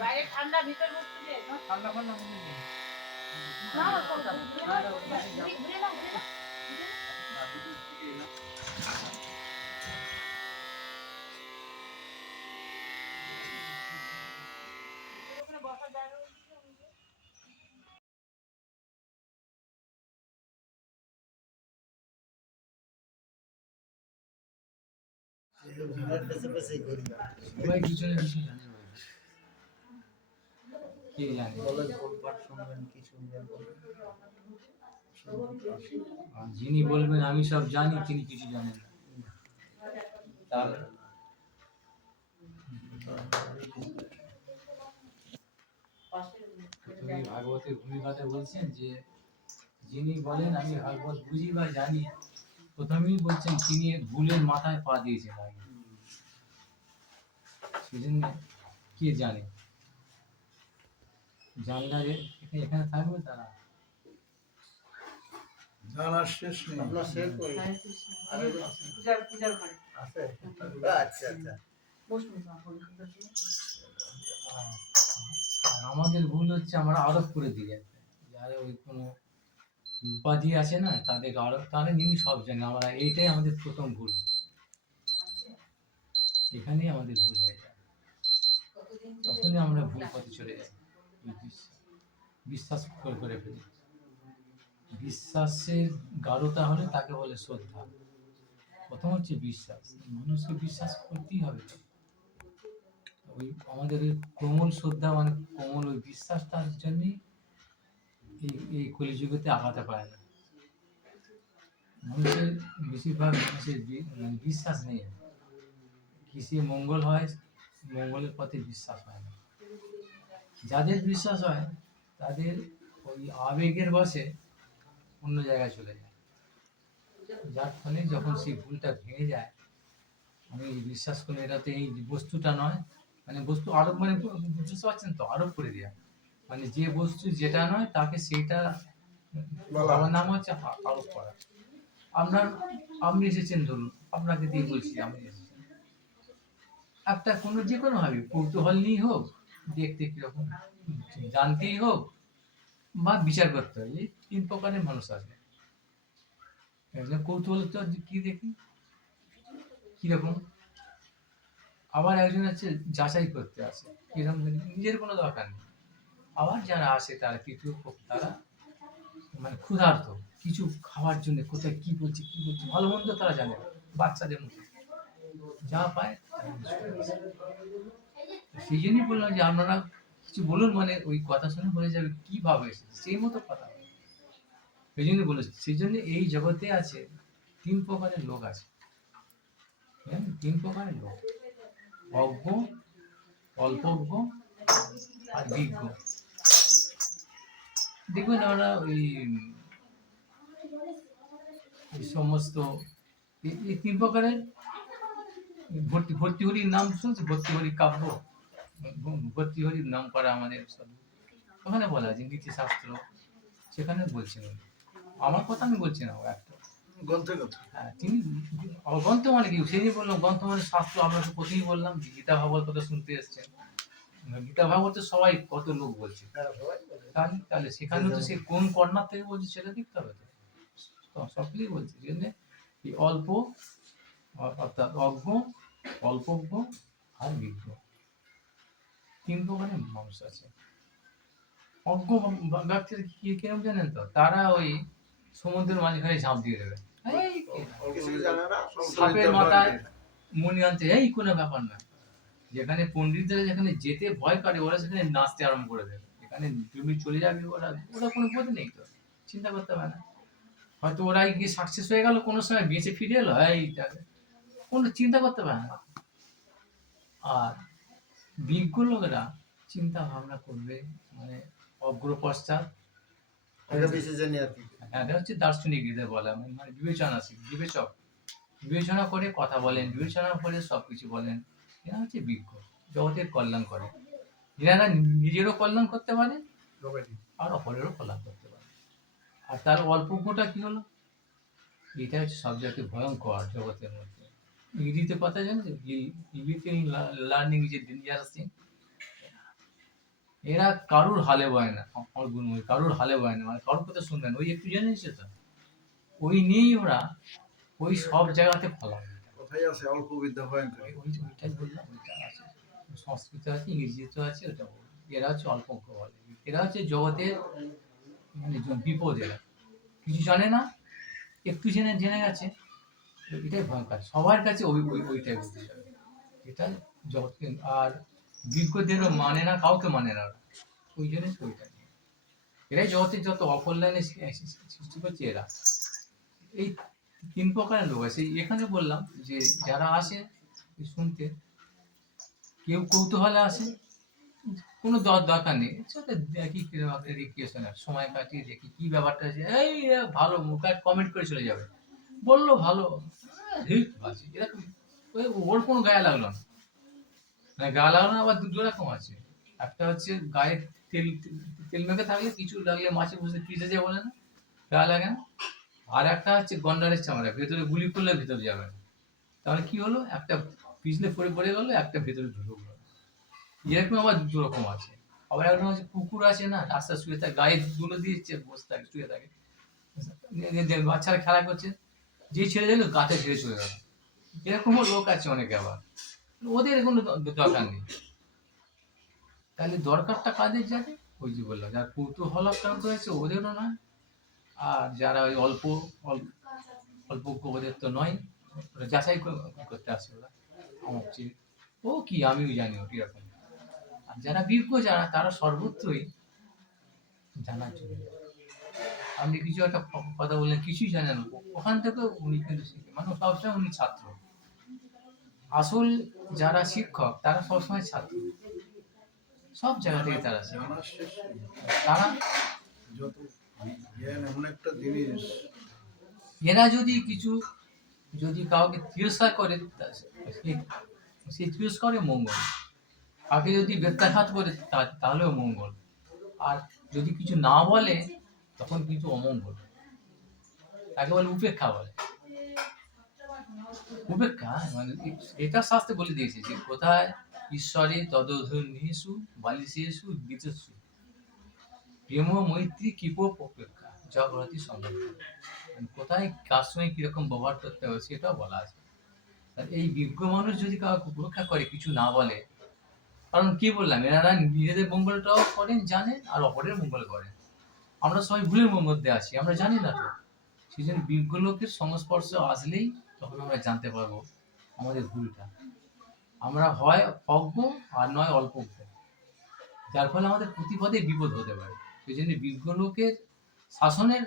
বাইরে ঠান্ডা, ভিতর বসতে দে। ঠান্ডা কোন না বসার জায়গা সবাই পিছনে কিছু জানে না, কে জানে? আর যিনি বলবেন আমি সব জানি, তিনি কিছু জানেন না। তাহলে ভাগবতের ভূমিকাতে বলছেন যে যিনি বলেন আমি ভাগবত বুঝি বা জানি, প্রথমেই বলছেন তিনি ভুলের মাথায় পা দিয়েছেন আগে। সেজন্য কে জানে, জানলা এখানে থাকবে তারা জানার শেষ নেই। আপনার শেয়ার করি পূজার করে আছে। আচ্ছা আচ্ছা। আর আমাদের ভুল হচ্ছে আমরা আরোপ করে দিই একটা, যারা ওই কোনো উপাধি আছে না তাদের আরোপ, তাহলে যিনি সব জানে, আমরা এইটাই আমাদের প্রথম ভুল, এখানেই আমাদের ভুল হয়ে যায়, তখনই আমরা ভুল পথে চলে যাই, বিশ্বাস করে ফেলি। বিশ্বাসের গাঢ়তা হলে তাকে বলে শ্রদ্ধা। প্রথম হচ্ছে বিশ্বাস, মানুষকে বিশ্বাস করতেই হবে। ওই আমাদের ওই কোমল শ্রদ্ধা, মানে কোমল ওই বিশ্বাসটার জন্যই এই কলিযুগেতে আগাতে পারে না। মানুষের বেশিরভাগ মানুষের মানে বিশ্বাস নেই, কিসে মঙ্গল হয়, মঙ্গলের পথে বিশ্বাস হয় না। যাদের বিশ্বাস হয় তাদের ওই আবেগের বশে অন্য জায়গায় চলে যায়, যার ফলে যখন সেই ভুলটা ভেঙে যায়, আমি বিশ্বাস করি এটাতে এই বস্তুটা নয়, মানে বস্তু আরোপ, মানে বুঝতে পারছেন তো, আরোপ করে দেওয়া, মানে যে বস্তু যেটা নয় তাকে সেইটা বলার নাম হচ্ছে আরোপ করা। আপনি এসেছেন, ধরুন আপনাকে দিয়ে বলছি আপনি এসেছেন, একটা কোনো যে কোনো ভাবে কৌতূহল নিয়েই হোক, দেখতে কিরকম, জানতেই হোক বা বিচার করতে হয়, এই 3 প্রকারের মানুষ আছে। একজন কৌতূহল তো কি দেখি কিরকম, আবার একজন আছে যাচাই করতে আসে, কিরকম নিজের কোনো দরকার নেই। আবার যারা আসে তারা তৃতীয় তারা মানে ক্ষুধার্ত, কিছু খাওয়ার জন্য, কোথায় কি বলছে ভালো মন্দ তারা জানে না, বাচ্চাদের মতো যা পায় সেই জন্যই বললাম যে আপনারা কিছু বলুন, মানে ওই কথা শুনে বলে যাবে কিভাবে এসেছে, সেই মতো কথা বলে। সেই জন্য বলেছি, সেই জন্য এই জগতে আছে 3 প্রকারের লোক আছে, 3 প্রকারের লোক, অজ্ঞ, অল্পজ্ঞ আর বিজ্ঞ। দেখবেন আমরা ওই সমস্ত এই 3 প্রকারের ভর্তৃহরির নাম শুনছে, ভর্তৃহরি কাব্য, ভর্তৃহরির নাম করা আমাদের সব ওখানে বলা আছে নীতিশাস্ত্র, সেখানে বলছেন, আমার কথা আমি বলছি না, একটা গ্রন্থের কথা। হ্যাঁ, তিনি গ্রন্থ মানে কি, সেই যে বললাম গ্রন্থ মানে শাস্ত্র, আমরা তো প্রথমেই বললাম গীতা ভাগবত কথা শুনতে এসছেন, গীতা ভাগবত সবাই কত লোক বলছে, তাহলে সেখানে তো সে কোন কর্নার থেকে বলছে সেটা দেখতে হবে তো, সকলেই বলছে। এই জন্য এই অল্প, অর্থাৎ অজ্ঞ, অল্পজ্ঞ আর বিজ্ঞ, 3 প্রকারের মানুষ আছে। অজ্ঞ ব্যক্তিরা কি কেমন জানেন তো, তারা ওই সমুদ্রের মাঝখানে ঝাঁপ দিয়ে দেবে, সাপের মাথায় মনি আনতে, এই কোনো ব্যাপার না। যেখানে পণ্ডিতরা যেখানে যেতে ভয় করে, ওরা সেখানে নাচতে আরম্ভ করে দেবে, এখানে তুমি চলে যাবে, ওরা কোনো বোধ নেই তো, চিন্তা করতে পারে না। হয়তো ওরা গিয়ে সাকসেস হয়ে গেল, কোনো সময় বেঁচে ফিরে এলো, এইটাকে কোনো চিন্তা করতে পারে না। আর বিজ্ঞ লোকেরা চিন্তা ভাবনা করবে, মানে অগ্রপশ্চাৎ, এটা হচ্ছে দার্শনিক এদের বলা, মানে বিবেচনাশীল, বিবেচনা করে কথা বলেন, বিবেচনা করে সবকিছু বলেন, এরা হচ্ছে বিজ্ঞ, জগতের কল্যাণ করে। এনারা নিজেরও কল্যাণ করতে পারে, সবাই আর অপরেরও কল্যাণ করতে পারে। আর তার অল্পজ্ঞটা কি হলো, এটা হচ্ছে সবচেয়ে ভয়ঙ্কর জগতের মধ্যে। ইংরেজিতে কথা জানেন, living learning is a dangerous thing. এরা কারুর হালে বয় না, আমার গুণ কারুর হালে বয় না, মানে কারুর কথা শুনবেন ওই একটু জেনে সেটা ওই নিয়েই ওরা ওই সব জায়গাতে ফলায়। কথাই আছে অল্প বিদ্যা ভয়ঙ্কর। ওইটাই বললাম, ওইটা আছে সংস্কৃত আছে, ইংরেজিতে আছে, ওটা বললাম। এরা হচ্ছে অল্পজ্ঞ বলে, এরা হচ্ছে জগতের মানে বিপদ। এরা কিছু জানে না, একটু জেনে জেনে গেছে, এটাই ভয়ঙ্কর। সবার কাছে ওইটাই বলতে চাবে, এটা জগৎকে। আর বিজ্ঞদেরও মানে না, কাউকে মানে না ওরা, ওই জন্য ওইটা নিয়ে। এরাই জগতের যত অকল্যাণে সৃষ্টি করছে এরা। এই 3 প্রকারের লোক আছে। এখানে বললাম যে যারা আসে শুনতে, কেউ কৌতূহলে আসে, কোনো দরকার নেই, দেখি সময় কাটিয়ে দেখি কি ব্যাপারটা আছে, এই ভালো মুখ আর কমেন্ট করে চলে যাবে, বললো ভালো, হিট আছে এরকম। ওর কোনো গায়ে লাগলো না, মানে গায়ে লাগলো না। আবার দুটো রকম আছে, একটা হচ্ছে গায়ে তেল তেল মেখে থাকলে কিছু লাগলে মাছে বুঝতে পিষে যায় বলে না, গায়ে লাগে না। আর একটা হচ্ছে গন্ডারের চামড়া, ভেতরে গুলি করলে ভেতরে যাবে না। তাহলে কি হলো, একটা পিছলে পড়ে পড়ে গেলো, একটা ভেতরে ঢুকলো। এরকম আবার দুটো রকম আছে। আবার একটা হচ্ছে কুকুর আছে না, রাস্তা শুয়ে থাকে, গায়ে দুলো দিয়েছে, বসে থাকে, শুয়ে থাকে, বাচ্চারা খেলা করছে, যে ছেড়ে দিল গাছে ছেড়ে চলে গেল। এরকমও লোক আছে অনেকে। আবার ওদের কোনো দরকার নেই। তাহলে দরকারটা কাদের যাবে, ওই যে বললাম যারা কৌতূহলাক্রান্ত হয়েছে ওদেরও নয়, আর যারা ওই অল্প ওদের তো নয়, ওরা যাচাই করতে আসে। ওরা আমার চেয়ে ও কি আমিও জানি ও কিরকম। আর যারা বিজ্ঞ যারা, তারা সর্বত্রই জানার জন্য। আপনি কিছু একটা কথা বললেন, কিছুই জানেন না, ওখান থেকে উনি কিন্তু শিখে, মানে সবসময় উনি ছাত্র। আসল যারা শিক্ষক তারা সবসময় ছাত্র, সব জায়গা থেকে তারা শেখে। জানার শেষ নেই। তারা যত জ্ঞান এমন একটা জিনিস, এরা যদি কাউকে তিরস্কার করে, সে তিরস্কারে মঙ্গল। কাকে যদি ব্যত্যাঘাত করে তাহলেও মঙ্গল। আর যদি কিছু না বলে তখন কিন্তু অমঙ্গল। তাকে বলে উপেক্ষা বলে। উপেক্ষা মানে এটা শাস্ত্রে বলে দিয়েছে যে কোথায় ঈশ্বরে তদধুর্নিষু বালিশেষু বিতস্যু প্রেম মৈত্রী কৃপ উপেক্ষা জগতি সম্বন্ধ, কোথায় কার সঙ্গে কিরকম ব্যবহার করতে হবে সেটাও বলা আছে। এই বিজ্ঞ মানুষ যদি কাউকে উপেক্ষা করে, কিছু না বলে, কারণ কি বললাম, এনারা নিজেদের মঙ্গলটাও করেন, জানেন, আর অপরের মঙ্গল করেন। আমরা সবাই ভুলের মধ্যে আছি, আমরা জানি না তো। সেই জন্য বিজ্ঞ লোকের সংস্পর্শ আসলেই তখন আমরা জানতে পারবো আমাদের ভুলটা। আমরা হয় অজ্ঞ আর নয় অল্পজ্ঞ, যার ফলে আমাদের প্রতিপদে বিপদ হতে পারে। সেই জন্য বিজ্ঞ লোকের শাসনের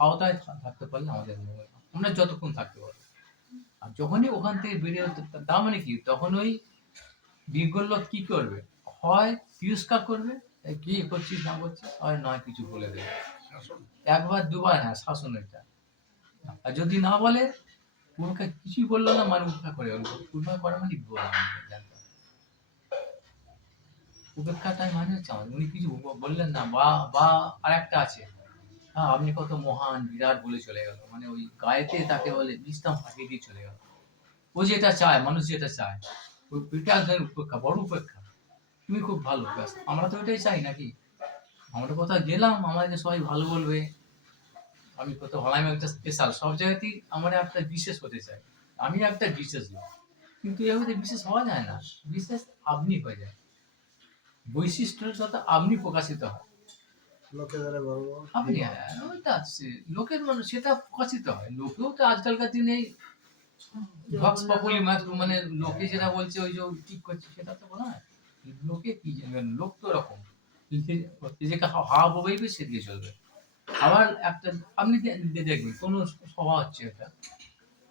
আওতায় থাকতে পারলে আমাদের মঙ্গল, আমরা যতক্ষণ থাকতে পারবো। আর যখনই ওখান থেকে বেরিয়ে তার মানে কি, তখন ওই বিজ্ঞ লোক কি করবে, হয় তিরস্কার করবে, কি করছিস না করছিস, হয় নয় কিছু বলে দেবে, একবার দুবার, হ্যাঁ শাসন এটা। আর যদি না বলে, পুরোকে কিছুই বললো না, মানে উপেক্ষা করে গেল। উপেক্ষা করা মানে উপেক্ষাটাই মানে হচ্ছে আমাদের, উনি কিছু বললেন না, বা আর একটা আছে, হ্যাঁ আপনি কত মহান বিরাট বলে চলে গেল, মানে ওই গায়েতে তাকে বলে বিশ্রাম ফাঁকিয়ে দিয়ে চলে গেল। ও যেটা চায়, মানুষ যেটা চায়, ওইটা একদম উপেক্ষা, বড় উপেক্ষা। তুমি খুব ভালো, ব্যাস। আমরা তো ওইটাই চাই নাকি, আমরা কোথাও গেলাম আমাদের সবাই ভালো বলবে, আমি কোথাও হলাম একটা স্পেশাল, সব জায়গাতেই আমরা একটা বিশেষ হতে চাই, আমি একটা বিশেষ লোক। কিন্তু এভাবে বিশেষ হওয়া যায় না, বিশেষ আপনি হয়ে যায়, বৈশিষ্ট্যের সাথে আপনি প্রকাশিত হয়। লোকেদের বড় আপনি ওইটা আছে লোকের, মানে সেটা প্রকাশিত হয়। লোকেও তো আজকালকার দিনে ভক্স পপুলি, মানে লোকে যেটা বলছে ওই যে ঠিক করছে সেটা তো বলা হয়। লোকে কি জানবেন, লোক তো এরকম, নিজেকে হাওয়া বইবে সেদিকে চলবে। আবার একটা আপনি দেখবেন কোনো সভা হচ্ছে, এটা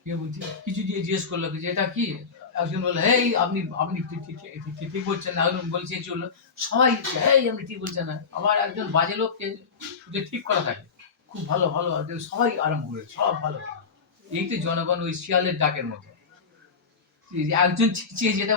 কেউ কিছু দিয়ে জিজ্ঞেস করলো যে এটা কি, একজন বললো হেই আপনি আপনি ঠিক বলছেন না, একজন বলছে চললো, সবাই হেই আপনি ঠিক বলছেন না। আবার একজন বাজে লোককে যে ঠিক করা থাকে, খুব ভালো ভালো, সবাই আরম্ভ করে সব ভালো। এই তো জনগণ ওই শিয়ালের ডাকের মতো, একজন চেয়ে যেটা